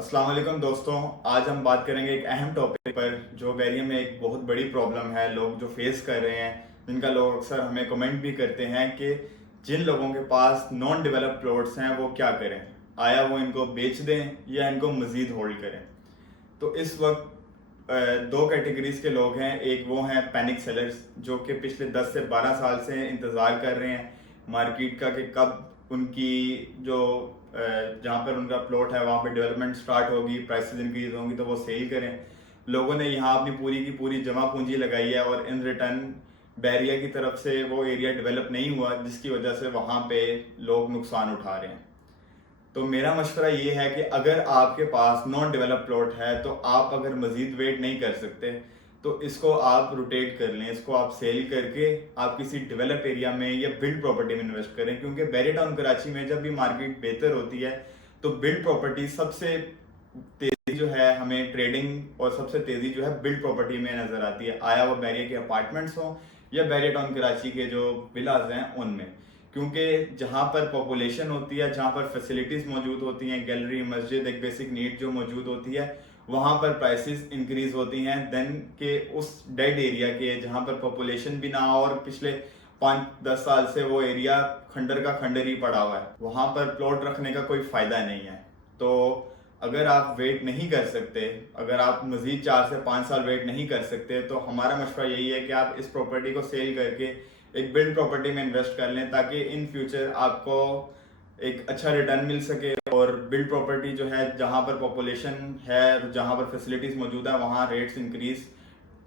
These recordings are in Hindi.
अस्सलाम वालेकुम दोस्तों। आज हम बात करेंगे एक अहम टॉपिक पर जो बैरिया में एक बहुत बड़ी प्रॉब्लम है, लोग जो फेस कर रहे हैं, जिनका लोग अक्सर हमें कमेंट भी करते हैं कि जिन लोगों के पास नॉन डेवलप प्लॉट्स हैं वो क्या करें, आया वो इनको बेच दें या इनको मज़ीद होल्ड करें। तो इस वक्त दो कैटेगरीज के लोग हैं। एक वो हैं पैनिक सेलर्स जो कि पिछले 10 से 12 साल से इंतज़ार कर रहे हैं मार्केट का कि कब उनकी जो जहाँ पर उनका प्लॉट है वहाँ पर डेवलपमेंट स्टार्ट होगी, प्राइसेस इंक्रीज होंगी तो वो सेल करें। लोगों ने यहाँ अपनी पूरी की पूरी जमा पूंजी लगाई है और इन रिटर्न बैरिया की तरफ से वो एरिया डेवलप नहीं हुआ, जिसकी वजह से वहाँ पे लोग नुकसान उठा रहे हैं। तो मेरा मशवरा ये है कि अगर आपके पास नॉन डेवलप प्लॉट है तो आप अगर मजीद वेट नहीं कर सकते तो इसको आप रोटेट कर लें, इसको आप सेल करके आप किसी डेवलप एरिया में या बिल्ड प्रॉपर्टी में इन्वेस्ट करें। क्योंकि बैरिया टाउन कराची में जब भी मार्केट बेहतर होती है तो बिल्ड प्रॉपर्टी सबसे तेजी जो है हमें ट्रेडिंग और सबसे तेजी जो है बिल्ड प्रॉपर्टी में नजर आती है, आया वो बैरिया के अपार्टमेंट्स हों या बैरिया टाउन कराची के जो विलाज हैं उनमें। क्योंकि जहाँ पर पॉपुलेशन होती है, जहाँ पर फैसिलिटीज मौजूद होती हैं, गैलरी, मस्जिद, एक बेसिक नीड जो मौजूद होती है, वहाँ पर प्राइसेस इंक्रीज होती हैं देन के उस डेड एरिया के जहाँ पर पॉपुलेशन भी ना हो और पिछले 5-10 साल से वो एरिया खंडर का खंडर ही पड़ा हुआ है, वहाँ पर प्लॉट रखने का कोई फायदा नहीं है। तो अगर आप वेट नहीं कर सकते, अगर आप मजीद 4 से 5 साल वेट नहीं कर सकते तो हमारा मशवरा यही है कि आप इस प्रॉपर्टी को सेल करके एक बिल्ड प्रॉपर्टी में इन्वेस्ट कर लें ताकि इन फ्यूचर आपको एक अच्छा रिटर्न मिल सके। और बिल्ड प्रॉपर्टी जो है जहाँ पर पॉपुलेशन है, जहाँ पर फैसिलिटीज मौजूद है, वहाँ रेट्स इंक्रीज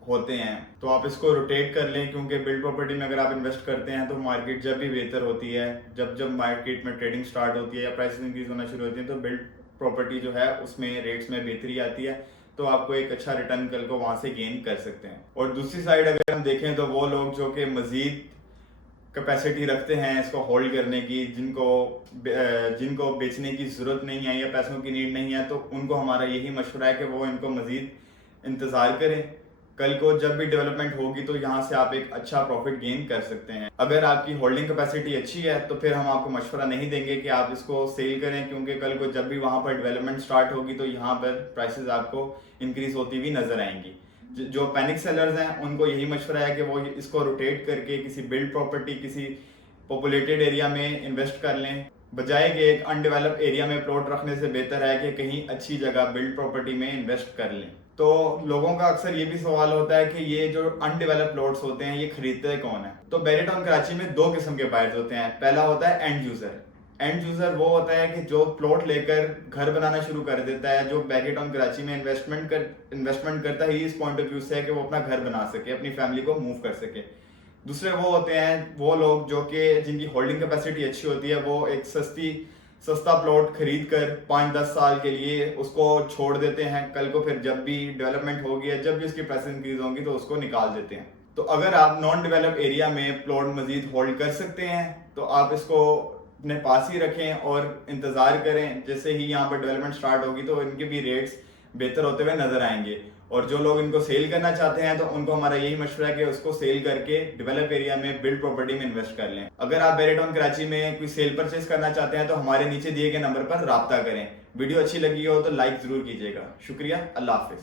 होते हैं। तो आप इसको रोटेट कर लें क्योंकि बिल्ड प्रॉपर्टी में अगर आप इन्वेस्ट करते हैं तो मार्केट जब भी बेहतर होती है, जब जब मार्केट में ट्रेडिंग स्टार्ट होती है या प्राइसेस इंक्रीज होना शुरू होती है तो बिल्ड प्रॉपर्टी जो है उसमें रेट्स में बेहतरी आती है, तो आपको एक अच्छा रिटर्न कल को वहां से गेन कर सकते हैं। और दूसरी साइड अगर हम देखें तो वो लोग जो कि मजीद कैपेसिटी रखते हैं इसको होल्ड करने की, जिनको बेचने की ज़रूरत नहीं है या पैसों की नीड नहीं है, तो उनको हमारा यही मशवरा है कि वो इनको मज़ीद इंतज़ार करें। कल को जब भी डेवलपमेंट होगी तो यहाँ से आप एक अच्छा प्रॉफिट गेन कर सकते हैं। अगर आपकी होल्डिंग कैपेसिटी अच्छी है तो फिर हम आपको मशवरा नहीं देंगे कि आप इसको सेल करें, क्योंकि कल को जब भी वहाँ पर डेवलपमेंट स्टार्ट होगी तो यहाँ पर प्राइसेस आपको इंक्रीज होती हुई नजर आएंगी। जो पैनिक सेलर्स हैं उनको यही मशवरा है कि वो इसको रोटेट करके किसी बिल्ड प्रॉपर्टी, किसी पॉपुलेटेड एरिया में इन्वेस्ट कर लें, बजाय कि एक अनडेवलप एरिया में प्लॉट रखने से बेहतर है कि कहीं अच्छी जगह बिल्ड प्रॉपर्टी में इन्वेस्ट कर लें। तो लोगों का अक्सर ये भी सवाल होता है कि ये जो अनडेवलप प्लॉट्स होते हैं ये खरीदते कौन है। तो बैरिया टाउन कराची में दो किस्म के बायर्स होते हैं। पहला होता है एंड यूजर। एंड यूजर वो होता है कि जो प्लॉट लेकर घर बनाना शुरू कर देता है, जो बैरिया टाउन कराची में इन्वेस्टमेंट करता है इस पॉइंट ऑफ व्यू से है कि वो अपना घर बना सके, अपनी फैमिली को मूव कर सके। दूसरे वो होते हैं वो लोग जो कि जिनकी होल्डिंग कैपेसिटी अच्छी होती है, वो एक सस्ता प्लॉट खरीद कर 5-10 साल के लिए उसको छोड़ देते हैं, कल को फिर जब भी डेवलपमेंट होगी या जब भी उसकी प्राइस इंक्रीज होंगी तो उसको निकाल देते हैं। तो अगर आप नॉन डेवलप एरिया में प्लॉट मजीद होल्ड कर सकते हैं तो आप इसको अपने पास ही रखें और इंतजार करें, जैसे ही यहाँ पर डेवलपमेंट स्टार्ट होगी तो इनके भी रेट्स बेहतर होते हुए नजर आएंगे। और जो लोग इनको सेल करना चाहते हैं तो उनको हमारा यही मशवरा है कि उसको सेल करके डेवलप एरिया में बिल्ड प्रॉपर्टी में इन्वेस्ट कर लें। अगर आप बैरिया टाउन कराची में कोई सेल परचेज करना चाहते हैं तो हमारे नीचे दिए गए नंबर पर राब्ता करें। वीडियो अच्छी लगी हो तो लाइक जरूर कीजिएगा। शुक्रिया, अल्लाह हाफिज।